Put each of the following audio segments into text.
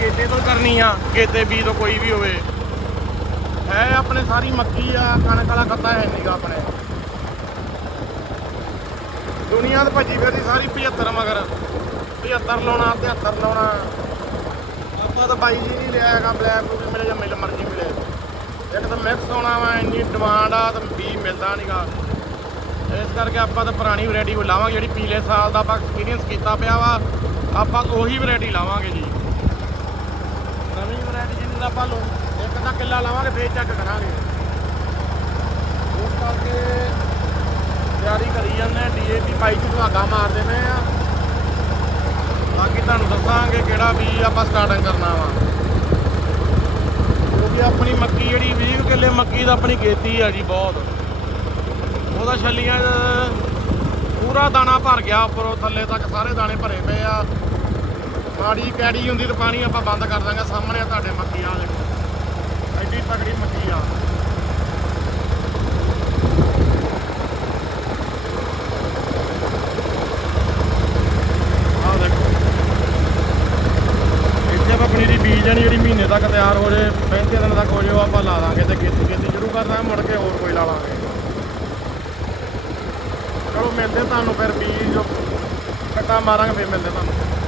ਗੇਤੇ ਤੋਂ ਕਰਨੀ ਆ ਗੇਤੇ ਬੀ ਤੋਂ ਕੋਈ ਵੀ ਹੋਵੇ। ਹੈ ਆਪਣੇ ਸਾਰੀ ਮੱਕੀ ਆ, ਕਣਕ ਵਾਲਾ ਖੱਤਾ ਹੈ ਨਹੀਂਗਾ ਆਪਣੇ। ਦੁਨੀਆ ਤੇ ਭੱਜੀ ਫਿਰਦੀ ਸਾਰੀ 75 ਮਗਰ। 75 ਲਾਉਣਾ 73 ਲਾਉਣਾ। ਆਪਾਂ ਤਾਂ ਬਾਈ ਜੀ ਨਹੀਂ ਲਿਆ ਹੈਗਾ, ਬਲੈਕ ਵੀ ਮਿਲੇ ਜਾਂ ਮਿਲ ਮਰਜ਼ੀ ਮਿਲੇ। ਇੱਕ ਤਾਂ ਮਿਕਸ ਹੋਣਾ ਵਾ, ਇੰਨੀ ਡਿਮਾਂਡ ਆ, ਤਾਂ ਬੀ ਮਿਲਦਾ ਨਹੀਂਗਾ ਇਸ ਕਰਕੇ ਆਪਾਂ ਤਾਂ ਪੁਰਾਣੀ ਵੈਰਾਈਟੀ ਕੋ ਲਾਵਾਂਗੇ, ਜਿਹੜੀ ਪਿਛਲੇ ਸਾਲ ਦਾ ਆਪਾਂ ਐਕਸਪੀਰੀਅੰਸ ਕੀਤਾ ਪਿਆ ਵਾ, ਆਪਾਂ ਉਹੀ ਵੈਰਾਈਟੀ ਲਾਵਾਂਗੇ ਜੀ। ਨਵੀਂ ਵੈਰਾਈਟੀ ਜਿਹਨੂੰ ਆਪਾਂ ਲੋ ਇੱਕ ਤਾਂ ਕਿੱਲਾ ਲਾਵਾਂਗੇ, ਫੇਰ ਚੈੱਕ ਕਰਾਂਗੇ। ਉਸ ਕਰਕੇ ਤਿਆਰੀ ਕਰੀ ਜਾਂਦੇ ਡੀਏਪੀ ਪਾਈ ਚ ਸੁਹਾਗਾ ਮਾਰਦੇ ਪਏ ਆ ਬਾਕੀ ਤੁਹਾਨੂੰ ਦੱਸਾਂਗੇ ਕਿਹੜਾ ਬੀਜ ਆਪਾਂ ਸਟਾਰਟਿੰਗ ਕਰਨਾ ਵਾ। ਕਿਉਂਕਿ ਆਪਣੀ ਮੱਕੀ ਜਿਹੜੀ 20 ਕਿੱਲੇ ਮੱਕੀ ਦਾ ਆਪਣੀ ਖੇਤੀ ਆ ਜੀ ਬਹੁਤ। ਉਹਦਾ ਛੱਲੀਆਂ ਪੂਰਾ ਦਾਣਾ ਭਰ ਗਿਆ, ਉੱਪਰੋਂ ਥੱਲੇ ਤੱਕ ਸਾਰੇ ਦਾਣੇ ਭਰੇ ਪਏ ਆ। ਮਾੜੀ ਕੈੜੀ ਹੁੰਦੀ ਤਾਂ ਪਾਣੀ ਆਪਾਂ ਬੰਦ ਕਰ ਦਾਂਗੇ। ਸਾਹਮਣੇ ਤੁਹਾਡੇ ਮੱਕੀ ਆ ਦੇਖੋ ਐਡੀ ਤਕੜੀ ਮੱਕੀ ਆ। ਆਹ ਬੀਜ ਜਾਣੀ ਜਿਹੜੀ ਮਹੀਨੇ ਤੱਕ ਤਿਆਰ ਹੋ ਜੇ 35 ਦਿਨ ਤੱਕ ਹੋ ਜੇ ਆਪਾਂ ਲਾ ਦਾਂਗੇ ਤੇ ਖੇਤੀ ਖੇਤੀ ਸ਼ੁਰੂ ਕਰ ਦਾਂਗੇ, ਮੁੜ ਕੇ ਹੋਰ ਕੋਈ ਲਾ ਲਾਂਗੇ। ਚਲੋ ਮਿਲਦੇ ਤੁਹਾਨੂੰ ਫਿਰ, ਬੀਜ ਕੱਟਾ ਮਾਰਾਂਗੇ, ਫਿਰ ਮਿਲਦੇ ਤੁਹਾਨੂੰ।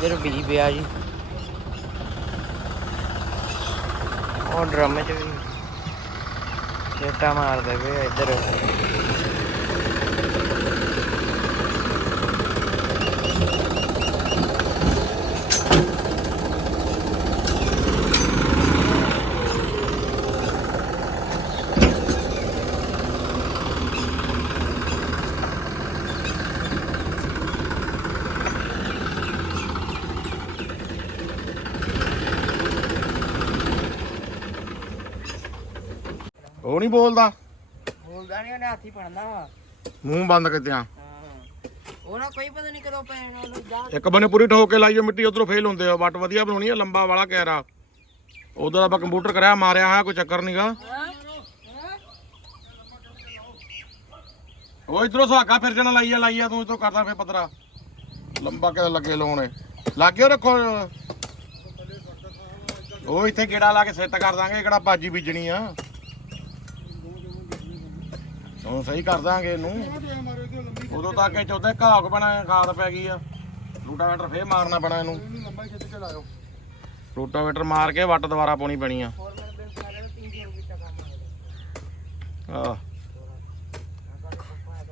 ਇੱਧਰ ਬੀਜ ਪਿਆ ਜੀ। ਉਹ ਡਰਮ ਚ ਵੀ ਛੇਟਾ ਮਾਰਦੇ ਪਏ ਇੱਧਰ। ਉਹ ਨਹੀਂ ਬੋਲਦਾ। ਬੋਲਦਾ ਨਹੀਂ ਉਹਨੇ ਹੱਥੀ ਪੜਨਾ ਵਾ। ਮੂੰਹ ਬੰਦ ਕਿਤੇ ਆ। ਉਹ ਨਾ ਕੋਈ ਪਤਾ ਨਹੀਂ ਕਦੋਂ ਪੈਣ ਉਹਨੂੰ ਜਾ ਇੱਕ ਬੰਨੇ ਪੂਰੀ ਠੋਕ ਕੇ ਲਾਈਓ ਮਿੱਟੀ ਉਧਰੋਂ ਫੇਲ ਹੁੰਦੇ ਆ। ਵੱਟ ਵਧੀਆ ਬਣਾਉਣੀ ਆ ਲੰਬਾ ਵਾਲਾ ਕੈਰਾ। ਉਧਰ ਆਪਾਂ ਕੰਪਿਊਟਰ ਕਰਿਆ ਮਾਰਿਆ ਹੈ ਕੋਈ ਚੱਕਰ ਨਹੀਂਗਾ ਉਹ ਇਧਰੋਂ ਸੁਹਾਗਾ ਫਿਰ ਜਣਾ ਲਾਈਆ ਲਾਈਆ ਤੂੰ ਇਧਰੋਂ ਕਰਦਾ ਫੇਰ ਪਤਰਾ ਲੰਬਾ ਕਿਤੇ ਲੱਗੇ ਲਾਉਣੇ। ਲਾਗੇ ਰੱਖੋ। ਉਹ ਇੱਥੇ ਗੇੜਾ ਲਾ ਕੇ ਸੈੱਟ ਕਰ ਦਾਂਗੇ ਕਿਹੜਾ ਬਾਜੀ ਬੀਜਣੀ ਆ। ਉਹ ਸਹੀ ਕਰ ਦਾਂਗੇ ਇਹਨੂੰ। ਉਦੋਂ ਤੱਕ ਇਹ ਚੌਥੇ ਘਾਕ ਬਣਾ ਖਾਦ ਪੈ ਗਈ ਆ। ਰੂਟਾਵੇਟਰ ਫੇਰ ਮਾਰਨਾ ਪੈਣਾ ਇਹਨੂੰ। ਰੂਟਾਵੇਟਰ ਮਾਰ ਕੇ ਵੱਟ ਦੁਬਾਰਾ ਪਾਉਣੀ ਪੈਣੀ ਆ। ਆਹ।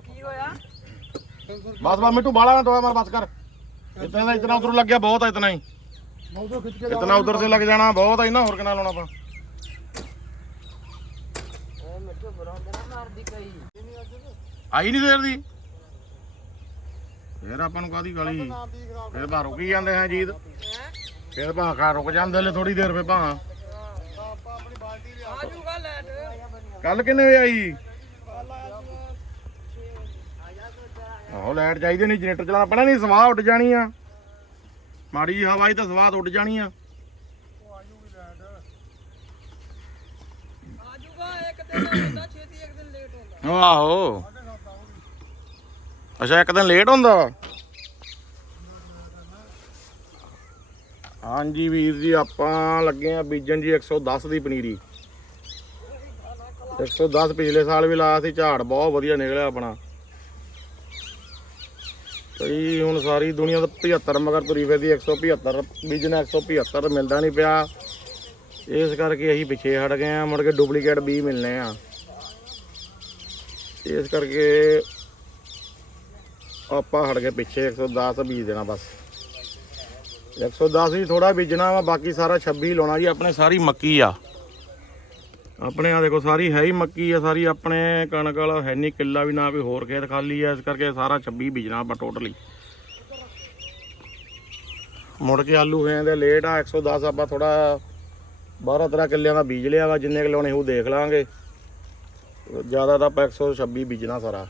ਕੀ ਹੋਇਆ ਬਸ ਬਸ ਮਿੱਟੂ ਬਾਲਾ ਨਾ ਟੋਇਆ ਮਾਰ ਬਸ ਕਰ। ਇਤਨਾ ਦਾ ਇਤਨਾ ਉਧਰ ਲੱਗਿਆ ਬਹੁਤ ਆ ਇਤਨਾ ਹੀ। ਇਤਨਾ ਉਧਰ ਸੇ ਲੱਗ ਜਾਣਾ ਬਹੁਤ ਆ ਨਾ ਹੋਰ ਕਿੰਨਾ ਲਾਉਣਾ ਆਪਾਂ ਇਹ ਮਿੱਠੂ ਬਰੋਂਦੇ ਨਾ ਮਾਰਦੀ ਕਈ ਆਈ ਨਹੀਂ ਦੇਰ ਦੀ। ਫੇਰ ਆਪਾਂ ਨੂੰ ਕਾਦੀ ਗਾਲੀ? ਫੇਰ ਭਾ ਰੁਕੀ ਜਾਂਦੇ ਹਾਂ ਜੀਤ। ਫੇਰ ਭਾ ਖਾ ਰੁਕ ਜਾਂਦੇ ਲੈ ਥੋੜੀ ਦੇਰ ਫੇ ਭਾ। ਆਜੂਗਾ ਲੈਟ ਕੱਲ ਕਿੰਨੇ ਵਜੇ ਆਈ? ਆਹੋ ਲਾਈਟ ਚਾਹੀਦੀ ਨਹੀਂ ਜਨਰੇਟਰ ਚਲਾਉਣਾ। ਪੈਣਾ ਨਹੀਂ ਸਵਾਹ ਉੱਡ ਜਾਣੀ ਆ। ਮਾੜੀ ਜਿਹੀ ਹਵਾ ਹੀ ਤਾਂ ਸਵਾਹ ਉੱਡ ਜਾਣੀ ਆ। ਆਹੋ। ਅੱਛਾ, ਇੱਕ ਦਿਨ ਲੇਟ ਹੁੰਦਾ ਵਾ? ਹਾਂਜੀ ਵੀਰ ਜੀ, ਆਪਾਂ ਲੱਗੇ ਆ ਬੀਜਣ ਜੀ 110 ਦੀ ਪਨੀਰੀ। 110 ਪਿਛਲੇ ਸਾਲ ਵੀ ਲਾਇਆ ਸੀ, ਝਾੜ ਬਹੁਤ ਵਧੀਆ ਨਿਕਲਿਆ ਆਪਣਾ। ਕਈ ਹੁਣ ਸਾਰੀ ਦੁਨੀਆ ਦਾ 75 ਮਗਰ ਤੁਰੀ ਫਿਰਦੀ 175 ਬੀਜਣਾ 175 ਮਿਲਦਾ ਨਹੀਂ ਪਿਆ। ਇਸ ਕਰਕੇ ਅਸੀਂ ਪਿੱਛੇ ਹਟ ਗਏ ਆ, ਮੁੜ ਕੇ ਡੁਪਲੀਕੇਟ ਬੀ ਮਿਲਨੇ ਆ। ਇਸ ਕਰਕੇ ਆਪਾਂ ਹਟ ਕੇ ਪਿੱਛੇ 110 ਬੀਜ ਦੇਣਾ ਬਸ। 110 ਹੀ ਥੋੜਾ ਬੀਜਣਾ ਵਾ, ਬਾਕੀ ਸਾਰਾ 26 ਲਾਉਣਾ ਜੀ, ਆਪਣੇ ਸਾਰੀ ਮੱਕੀ ਆ। ਆਪਣੇ ਆ ਦੇਖੋ, ਸਾਰੀ ਹੈ ਹੀ ਮੱਕੀ ਆ, ਸਾਰੀ ਆਪਣੇ ਕਣਕ ਵਾਲਾ ਹੈ ਨਹੀਂ, ਕਿੱਲਾ ਵੀ ਨਾ ਕੋਈ ਹੋਰ ਖੇਤ ਖਾਲੀ ਆ, ਇਸ ਕਰਕੇ ਸਾਰਾ 26 ਬੀਜਣਾ ਆਪਾਂ ਟੋਟਲੀ ਮੁੜ ਕੇ ਆਲੂ ਹੋਏ ਦੇ ਲੇਟ ਆ 110 ਆਪਾਂ ਥੋੜਾ 12 13 ਕਿੱਲਿਆਂ ਦਾ ਬੀਜ ਲਿਆ ਵਾ, ਜਿੰਨੇ ਕਿ ਲਾਉਣੇ ਉਹ ਦੇਖ ਲਾਂਗੇ। ਜ਼ਿਆਦਾ ਤਾਂ ਆਪਾਂ 126 ਬੀਜਣਾ ਸਾਰਾ।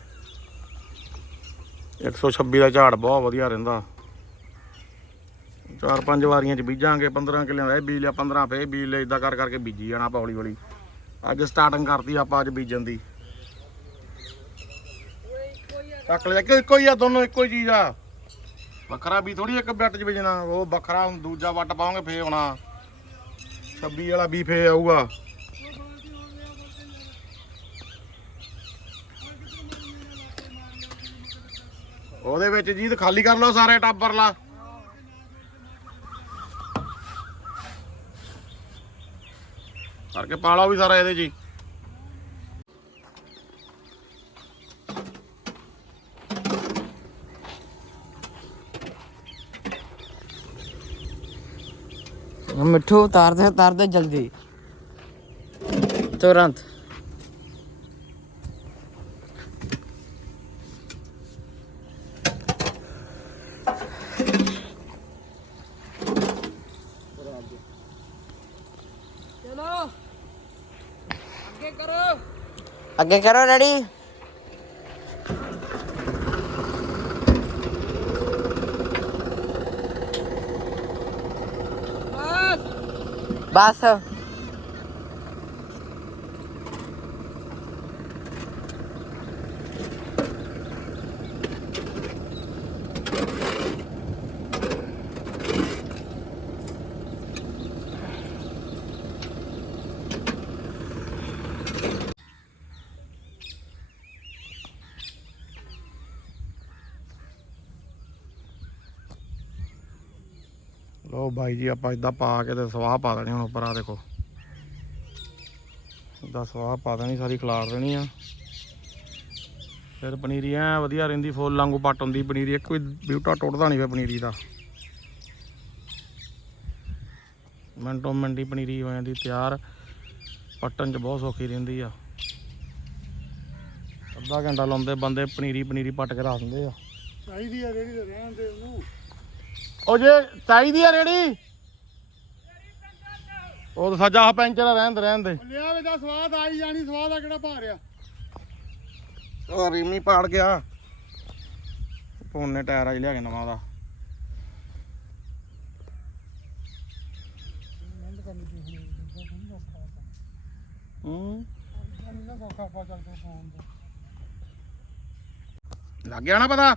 126 ਦਾ ਝਾੜ ਬਹੁਤ ਵਧੀਆ ਰਹਿੰਦਾ। ਚਾਰ ਪੰਜ ਵਾਰੀਆਂ ਚ ਬੀਜਾਂਗੇ 15 ਕਿੱਲਿਆਂ ਦਾ ਇਹ ਬੀਜ ਲਿਆ 15 ਫੇਰ ਬੀਜ ਲਿਆ ਇਦਾਂ ਕਰ ਕਰਕੇ ਬੀਜੀ ਜਾਣਾ ਆਪਾਂ ਹੌਲੀ ਹੌਲੀ ਅੱਜ ਸਟਾਰਟਿੰਗ ਕਰਤੀ ਆਪਾਂ ਅੱਜ ਬੀਜਣ ਦੀ। ਚੱਕ ਲਿਆ ਕਿ ਇੱਕੋ ਹੀ ਆ, ਦੋਨੋਂ ਇੱਕੋ ਹੀ ਚੀਜ਼ ਆ। ਵੱਖਰਾ ਵੀ ਥੋੜੀ ਇੱਕ ਬੱਟ ਚ ਬੀਜਣਾ, ਉਹ ਵੱਖਰਾ ਹੁਣ ਦੂਜਾ ਵੱਟ ਪਾਉਂਗੇ ਫੇ ਹੋਣਾ 26 ਵਾਲਾ ਵੀ ਫੇਰ ਆਊਗਾ। ਉਹਦੇ ਵਿੱਚ ਜੀ ਤੇ ਖਾਲੀ ਕਰ ਲਓ ਸਾਰੇ ਟੱਬਰ ਲਾ। ਕਰਕੇ ਪਾ ਲਓ ਵੀ ਸਾਰਾ ਇਹਦੇ ਜੀ ਮਿੱਠੂ ਉਤਾਰਦੇ ਉਤਾਰਦੇ ਜਲਦੀ। ਤੁਰੰਤ। ਅੱਗੇ ਕਰੋ ਰੈਡੀ ਬਸ ਲੋ ਬਾਈ ਜੀ, ਆਪਾਂ ਇਦਾਂ ਪਾ ਕੇ ਤੇ ਸਵਾਹ ਪਾ ਦੇਣੀ ਹੁਣ ਉੱਪਰ ਆ ਦੇਖੋ। ਇਦਾਂ ਸਵਾਹ ਪਾ ਦੇਣੀ, ਸਾਰੀ ਖਿਲਾਰ ਦੇਣੀ ਆ। ਫਿਰ ਪਨੀਰੀ ਐ ਵਧੀਆ ਰਹਿੰਦੀ, ਫੁੱਲ ਵਾਂਗੂ ਪੱਟ ਹੁੰਦੀ ਪਨੀਰੀ, ਇੱਕ ਕੋਈ ਬਿਊਟਾ ਟੁੱਟਦਾ ਨਹੀਂ ਫਿਰ ਪਨੀਰੀ ਦਾ। ਮਿੰਟੋ ਮਿੰਟੀ ਪਨੀਰੀ ਹੋ ਜਾਂਦੀ, ਤਿਆਰ। ਪੱਟਣ 'ਚ ਬਹੁਤ ਸੌਖੀ ਰਹਿੰਦੀ ਆ। ਅੱਧਾ ਘੰਟਾ ਲਾਉਂਦੇ ਬੰਦੇ ਪਨੀਰੀ ਪਨੀਰੀ ਪੱਟ ਕੇ ਰੱਖ ਦਿੰਦੇ ਆ। ਚਾਹੀਦੀ ਆ ਜਿਹੜੀ ਰਹਿਣ ਦੇ ਉਹਨੂੰ। ਉਹ ਜੇ ਚਾਹੀਦੀ ਆ ਰੇੜੀ? ਉਹ ਤਾਂ ਸੱਜਾ ਪੈਂਚਰ ਆ, ਰਹਿਣ ਦੇ ਰਹਿਣ ਦੇ। ਲਿਆ ਵੇ ਦਾ ਸਵਾਦ ਆਈ ਜਾਣੀ ਸਵਾਦ ਆ ਕਿਹੜਾ ਭਾਰ ਆ ਉਹ ਰੀਮੀ ਪਾੜ ਗਿਆ। ਪੌਨੇ ਟਾਇਰ ਅਜ ਲਿਆ ਕੇ ਨਵਾਂ ਦਾ। ਹੂੰ। ਲੱਗ ਗਿਆ ਨਾ ਪਤਾ?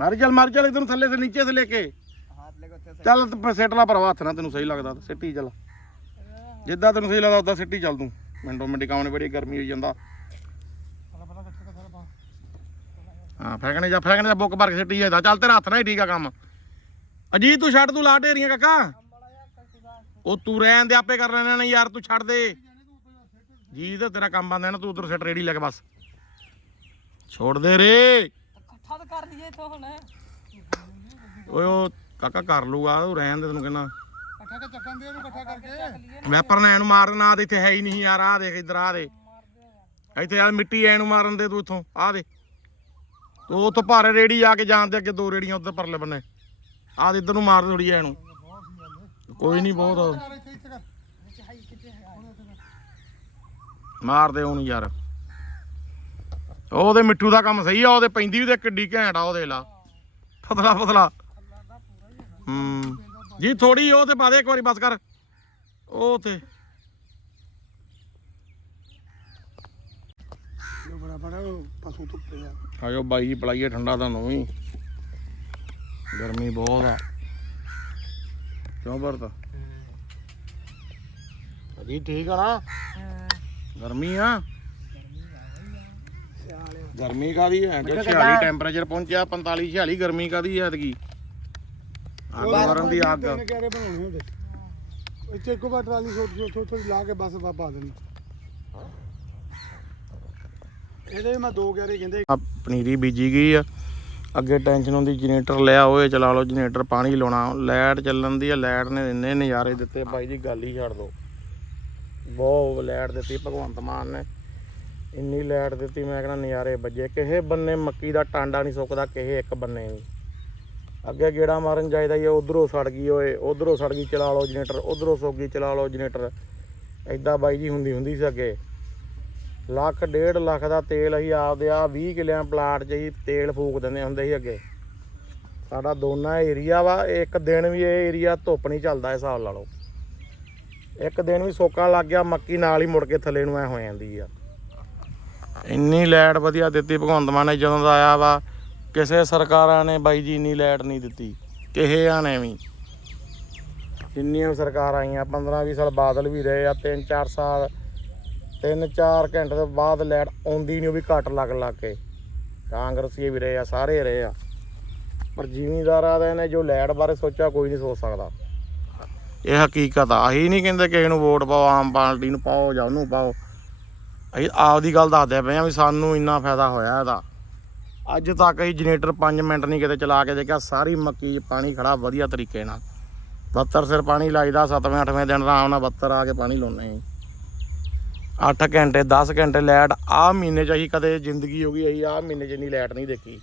ਮਾਰ ਚੱਲ ਮਾਰ ਚੱਲ ਇਧਰ ਥੱਲੇ ਸੇ ਨੀਚੇ ਸੇ ਲੈ ਕੇ। ਚੱਲ ਤੇ ਸਿੱਟ ਲਾ ਭਰਵਾ ਹੱਥ ਨਾਲ ਤੈਨੂੰ ਸਹੀ ਲੱਗਦਾ ਤਾਂ ਸਿੱਟੀ ਚੱਲ। ਜਿੱਦਾਂ ਤੈਨੂੰ ਸਹੀ ਲੱਗਦਾ ਉਦਾਂ ਸਿੱਟੀ ਚੱਲ ਤੂੰ। ਮਿੰਟੋ ਮਿੰਟੀ ਕੰਮ ਨੇ ਬੜੀ ਗਰਮੀ ਹੋਈ ਜਾਂਦਾ। ਹਾਂ ਫੈਕਣੇ ਜਾ ਫੈਕਣੇ ਜਾ ਬੁੱਕ ਭਰ ਕੇ ਸਿੱਟੀ ਜਾਂਦਾ ਚੱਲ ਤੇਰਾ ਹੱਥ ਨਾਲ ਹੀ ਠੀਕ ਆ ਕੰਮ। ਅਜੀ ਤੂੰ ਛੱਡ ਤੂੰ ਲਾ ਢੇਰੀਆਂ ਕਾਕਾ। ਉਹ ਤੂੰ ਰਹਿਣ ਦੇ ਆਪੇ ਕਰ ਲੈਣਾ ਨੇ ਯਾਰ ਤੂੰ ਛੱਡ ਦੇ। ਜੀ ਤਾਂ ਤੇਰਾ ਕੰਮ ਬੰਦਾ ਨਾ ਤੂੰ ਉਧਰ ਸਿੱਟ ਰੇੜੀ ਲੈ ਕੇ ਬਸ। ਛੋੜ ਦੇ ਰੇ। ਇਕੱਠਾ ਤਾਂ ਕਰ ਲਈਏ ਇੱਥੋਂ ਹੁਣ। ਓਏ ਉਹ ਕਾਕਾ ਕਰ ਲੂਗਾ ਉਹ ਰਹਿਣ ਦੇ ਤੈਨੂੰ ਕਹਿੰਦਾ। ਇਕੱਠਾ ਕੇ ਚੱਕਣ ਦੇ ਇਹਨੂੰ ਇਕੱਠਾ ਕਰਕੇ। ਵੈਪਰ ਨਾ ਇਹਨੂੰ ਮਾਰਨ ਨਾ ਤੇ ਇੱਥੇ ਹੈ ਹੀ ਨਹੀਂ ਯਾਰ ਆ ਦੇਖ ਇਧਰ ਆ ਦੇ ਇੱਥੇ ਯਾਰ ਮਿੱਟੀ ਐ ਨੂੰ ਮਾਰਨ ਦੇ ਤੂੰ ਇੱਥੋਂ ਆ ਦੇ ਤੂੰ ਉੱਥੋਂ ਭਾਰੇ ਰੇੜੀ ਆ ਕੇ ਜਾਣ ਦੇ ਅੱਗੇ ਦੋ ਰੇੜੀਆਂ ਉੱਧਰ ਪਰਲੇ ਬੰਨੇ। ਆ ਦੇ ਇੱਧਰ ਨੂੰ ਮਾਰ ਥੋੜੀ ਐ ਨੂੰ ਕੋਈ ਨਹੀਂ ਬਹੁਤ ਕਰ ਇੱਥੇ ਇੱਥੇ ਕਰ ਮਾਰ ਦੇ ਉਹਨੂੰ ਯਾਰ। ਉਹਦੇ ਮਿੱਠੂ ਦਾ ਕੰਮ ਸਹੀ ਆ ਉਹਦੇ ਪੈਂਦੀ ਵੀ ਤੇ ਕਿੱਡੀ ਘੈਂਟ ਆ ਉਹਦੇ ਲਾ। ਫਤਲਾ ਫਤਲਾ ਹੂੰ। ਜੀ ਥੋੜੀ ਉਹ ਤੇ ਪਾ ਦੇ ਇੱਕ ਵਾਰੀ ਬਸ ਕਰ। ਉਹ ਤੇ। ਬੜਾ ਪਸ਼ੂ ਧੁੱਪੇ ਆ। ਆਜੋ ਬਾਈ ਜੀ ਪਲਾਈਏ ਠੰਡਾ ਤੁਹਾਨੂੰ ਵੀ। ਗਰਮੀ ਬਹੁਤ ਆ। ਕਿਉਂ ਵਰਤ? ਅਜੀ ਠੀਕ ਆ ਨਾ? ਗਰਮੀ ਆ। ਗਰਮੀ ਕਾਦੀ ਹੈ ਕਿ 46 ਟੈਂਪਰੇਚਰ ਪਹੁੰਚਿਆ 45 46 ਗਰਮੀ ਕਾਦੀ ਹੈ ਐਤਕੀ? ਅੱਗ ਮਾਰਨ ਦੀ ਅੱਗ ਤਿੰਨ ਕਿਆਰੇ ਬਣਾਉਣੇ ਹੁੰਦੇ। ਇੱਥੇ ਇੱਕੋ ਵਾਰ ਟਰਾਲੀ ਛੋਟੀ ਛੋਟੀ ਥੋੜੀ ਲਾ ਕੇ ਬਸ ਪਾ ਦੇਣੀ। ਇਹਦੇ ਮੈਂ ਦੋ ਕਿਆਰੇ ਕਹਿੰਦੇ। ਆ ਪਨੀਰੀ ਬੀਜੀ ਗਈ ਆ। ਅੱਗੇ ਟੈਨਸ਼ਨ ਹੁੰਦੀ ਜਨਰੇਟਰ ਲਿਆ ਹੋਏ ਚਲਾ ਲਓ ਜਨਰੇਟਰ ਪਾਣੀ ਲਾਉਣਾ। ਲਾਈਟ ਚੱਲਣ ਦੀ ਆ ਲਾਈਟ ਨੇ ਇੰਨੇ ਨਜ਼ਾਰੇ ਦਿੱਤੇ। ਭਾਈ ਜੀ ਗੱਲ ਹੀ ਛੱਡ ਦੋ। ਬਹੁਤ ਲਾਈਟ ਦਿੱਤੀ ਭਗਵੰਤ ਮਾਨ ਨੇ। ਇੰਨੀ ਲਾਈਟ ਦਿੱਤੀ ਮੈਂ ਕਹਿੰਦਾ ਨਜ਼ਾਰੇ ਵੱਜੇ। ਕਿਸੇ ਬੰਨੇ ਮੱਕੀ ਦਾ ਟਾਂਡਾ ਨਹੀਂ ਸੁੱਕਦਾ ਕਿਸੇ ਇੱਕ ਬੰਨੇ ਨਹੀਂ ਅੱਗੇ ਗੇੜਾ ਮਾਰਨ ਚਾਹੀਦਾ ਹੀ ਉਧਰੋਂ ਸੜ ਗਈ ਓਏ, ਉਧਰੋਂ ਸੜ ਗਈ, ਚਲਾ ਲਓ ਜਨਰੇਟਰ, ਉਧਰੋਂ ਸੋਗੀ ਚਲਾ ਲਓ ਜਨਰੇਟਰ। ਐਦਾਂ ਬਾਈ ਜੀ ਹੁੰਦੀ ਹੁੰਦੀ ਸੀ ਅੱਗੇ। ਲੱਖ, ਡੇਢ ਲੱਖ ਦਾ ਤੇਲ ਅਸੀਂ ਆਪਦੇ ਆ 20 ਕਿੱਲਿਆਂ ਪਲਾਟ 'ਚ ਹੀ ਤੇਲ ਫੂਕ ਦਿੰਦੇ ਹੁੰਦੇ ਸੀ ਅੱਗੇ। ਸਾਡਾ ਦੋਨਾ ਏਰੀਆ ਵਾ, ਇੱਕ ਦਿਨ ਵੀ ਇਹ ਏਰੀਆ ਧੁੱਪ ਨਹੀਂ ਚੱਲਦਾ ਹਿਸਾਬ ਲਾ ਲਓ ਇੱਕ ਦਿਨ ਵੀ ਸੋਕਾ ਲੱਗ ਗਿਆ, ਮੱਕੀ ਨਾਲ ਹੀ ਮੁੜ ਕੇ ਥੱਲੇ ਨੂੰ ਐ ਹੋ ਜਾਂਦੀ ਆ। ਇੰਨੀ ਲਾਈਟ ਵਧੀਆ ਦਿੱਤੀ ਭਗਵੰਤ ਮਾਨ ਨੇ ਜਦੋਂ ਦਾ ਆਇਆ ਵਾ ਕਿਸੇ ਸਰਕਾਰਾਂ ਨੇ ਬਾਈ ਜੀ ਇੰਨੀ ਲਾਈਟ ਨਹੀਂ ਦਿੱਤੀ, ਕਿਸੇ ਆ ਨੇ ਵੀ। ਜਿੰਨੀਆਂ ਵੀ ਸਰਕਾਰਾਂ ਆਈਆਂ 15 20 ਸਾਲ ਬਾਦਲ ਵੀ ਰਹੇ ਆ 3 4 ਸਾਲ, ਤਿੰਨ ਚਾਰ ਘੰਟੇ ਤੋਂ ਬਾਅਦ ਲਾਈਟ ਆਉਂਦੀ ਨਹੀਂ, ਉਹ ਵੀ ਘੱਟ ਲੱਗ ਲੱਗ ਕੇ। ਕਾਂਗਰਸੀ ਵੀ ਰਹੇ ਆ, ਸਾਰੇ ਰਹੇ ਆ। ਪਰ ਜ਼ਿਮੀਂਦਾਰਾਂ ਦੇ ਨੇ ਜੋ ਲਾਈਟ ਬਾਰੇ ਸੋਚਿਆ, ਕੋਈ ਨਹੀਂ ਸੋਚ ਸਕਦਾ। ਇਹ ਹਕੀਕਤ ਆ, ਅਸੀਂ ਨਹੀਂ ਕਹਿੰਦੇ ਕਿਸੇ ਨੂੰ ਵੋਟ ਪਾਓ, ਆਮ ਪਾਰਟੀ ਨੂੰ ਪਾਓ ਜਾਂ ਉਹਨੂੰ ਪਾਓ। ਅਸੀਂ ਆਪਦੀ ਗੱਲ ਦੱਸਦੇ ਪਏ ਆ ਵੀ ਸਾਨੂੰ ਇੰਨਾ ਫਾਇਦਾ ਹੋਇਆ ਇਹਦਾ। ਅੱਜ ਤੱਕ ਅਸੀਂ ਜਨਰੇਟਰ 5 ਮਿੰਟ ਨਹੀਂ ਕਿਤੇ ਚਲਾ ਕੇ ਦੇਖਿਆ, ਸਾਰੀ ਮੱਕੀ 'ਚ ਪਾਣੀ ਖੜਾ ਵਧੀਆ ਤਰੀਕੇ ਨਾਲ। 72 ਸਿਰ ਪਾਣੀ ਲਾਈਦਾ 7ਵੇਂ 8ਵੇਂ ਦਿਨ ਆਰਾਮ ਨਾਲ 72 ਆ ਕੇ ਪਾਣੀ ਲਾਉਨੇ ਅਸੀਂ 8 ਘੰਟੇ 10 ਘੰਟੇ ਲਾਈਟ, ਆਹ ਮਹੀਨੇ ਚ ਅਸੀਂ ਕਦੇ ਜ਼ਿੰਦਗੀ ਹੋ ਗਈ, ਅਸੀਂ ਆਹ ਮਹੀਨੇ ਚ ਨਹੀਂ ਲਾਈਟ ਨਹੀਂ ਦੇਖੀ।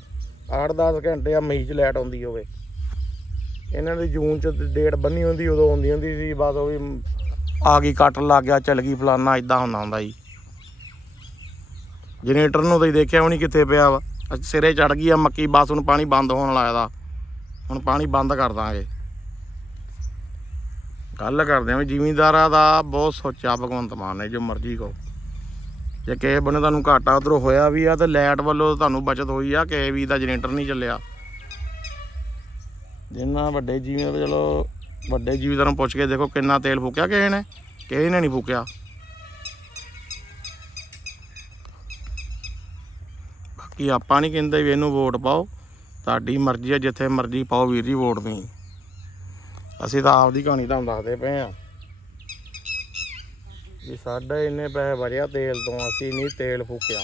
8-10 ਘੰਟੇ ਆ ਮਈ ਚ ਲਾਈਟ ਆਉਂਦੀ ਹੋਵੇ। ਇਹਨਾਂ ਦੀ ਜੂਨ ਚ ਡੇਟ ਬੰਨੀ ਹੁੰਦੀ, ਉਦੋਂ ਆਉਂਦੀ ਹੁੰਦੀ ਸੀ, ਬਸ ਉਹ ਵੀ ਆ ਗਈ, ਕੱਟ ਲੱਗ ਗਿਆ, ਚੱਲ ਗਈ ਫਲਾਨਾ ਇਦਾਂ ਹੁੰਦਾ ਹੁੰਦਾ ਜੀ ਜਨਰੇਟਰ ਨੂੰ ਤਾਂ ਦੇਖਿਆ ਹੋਣੀ ਕਿੱਥੇ ਪਿਆ ਵਾ। ਸਿਰੇ ਚੜ ਗਈ ਆ ਮੱਕੀ, ਬਸ ਹੁਣ ਪਾਣੀ ਬੰਦ ਹੋਣ ਵਾਲਾ ਇਹਦਾ। ਹੁਣ ਪਾਣੀ ਬੰਦ ਕਰ ਦਾਂਗੇ। ਗੱਲ ਕਰਦੇ ਆ ਵੀ ਜ਼ਿਮੀਂਦਾਰਾਂ ਦਾ ਬਹੁਤ ਸੋਚਿਆ ਭਗਵੰਤ ਮਾਨ ਨੇ, ਜੋ ਮਰਜ਼ੀ ਕਹੋ। ਜੇ ਕਿਸੇ ਬੰਨੇ ਤੁਹਾਨੂੰ ਘਾਟਾ ਉਧਰੋਂ ਹੋਇਆ ਵੀ ਆ ਤੇ ਲਾਈਟ ਵੱਲੋਂ ਤੁਹਾਨੂੰ ਬਚਤ ਹੋਈ ਆ, ਕਿਸੇ ਵੀ ਦਾ ਜਨਰੇਟਰ ਨਹੀਂ ਚੱਲਿਆ। ਜਿੰਨਾ ਵੱਡੇ ਜੀਵੀਆਂ ਚਲੋ ਵੱਡੇ ਜੀਵੀਦਾਰਾਂ ਨੂੰ ਪੁੱਛ ਕੇ ਦੇਖੋ ਕਿੰਨਾ ਤੇਲ ਫੂਕਿਆ ਕਿਸੇ ਨੇ ਕਿਸੇ ਨੇ ਨਹੀਂ ਫੂਕਿਆ। ਬਾਕੀ ਆਪਾਂ ਨਹੀਂ ਕਹਿੰਦੇ ਵੀ ਇਹਨੂੰ ਵੋਟ ਪਾਓ। ਤੁਹਾਡੀ ਮਰਜ਼ੀ ਹੈ ਜਿੱਥੇ ਮਰਜ਼ੀ ਪਾਓ ਵੀਰ ਜੀ, ਵੋਟ ਨਹੀਂ ਅਸੀਂ ਤਾਂ ਆਪਦੀ ਕਹਾਣੀ ਤੁਹਾਨੂੰ ਦੱਸਦੇ ਪਏ ਆ ਵੀ ਸਾਡੇ ਇੰਨੇ ਪੈਸੇ ਬਚਿਆ ਤੇਲ ਤੋਂ, ਅਸੀਂ ਨਹੀਂ ਤੇਲ ਫੂਕਿਆ।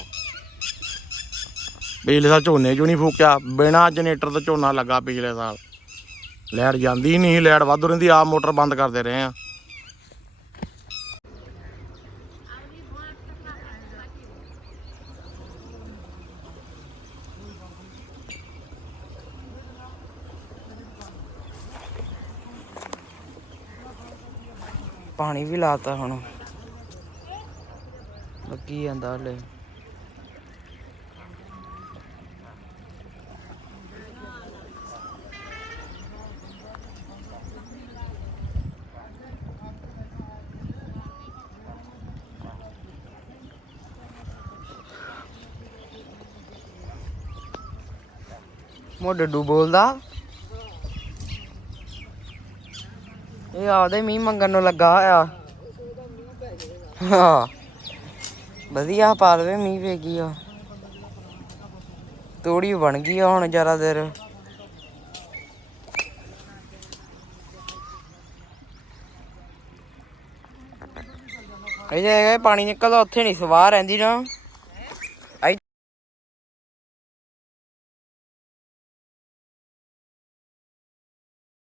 ਪਿਛਲੇ ਸਾਲ ਝੋਨੇ ਚੋਂ ਨਹੀਂ ਫੂਕਿਆ, ਬਿਨਾ ਜਨਰੇਟਰ ਤੋਂ ਝੋਨਾ ਲੱਗਾ ਪਿਛਲੇ ਸਾਲ। ਲਾਈਟ ਜਾਂਦੀ ਹੀ ਨਹੀਂ, ਲਾਈਟ ਵਾਧੂ ਰਹਿੰਦੀ, ਆਪ ਮੋਟਰ ਬੰਦ ਕਰਦੇ ਰਹੇ ਆ। ਪਾਣੀ ਵੀ ਲਾਤਾ ਹੁਣ। ਲੱਗੀ ਜਾਂਦਾ ਹਲੇ। ਮੋ ਡੱਡੂ ਬੋਲਦਾ। ਇਹ ਆਪਦੇ ਮੀਂਹ ਮੰਗਣ ਨੂੰ ਲੱਗਾ ਹੋਇਆ। ਹਾਂ। ਵਧੀਆ ਪਾ ਦੇਵੇ ਮੀਂਹ ਪੈ ਗਈ ਆ। ਤੋੜੀ ਬਣ ਗਈ ਆ ਹੁਣ ਜ਼ਿਆਦਾ ਦੇਰ। ਇਹ ਜੇ ਪਾਣੀ ਨਿਕਲਦਾ, ਉੱਥੇ ਨਹੀਂ ਸਵਾਹ ਰਹਿੰਦੀ ਨਾ।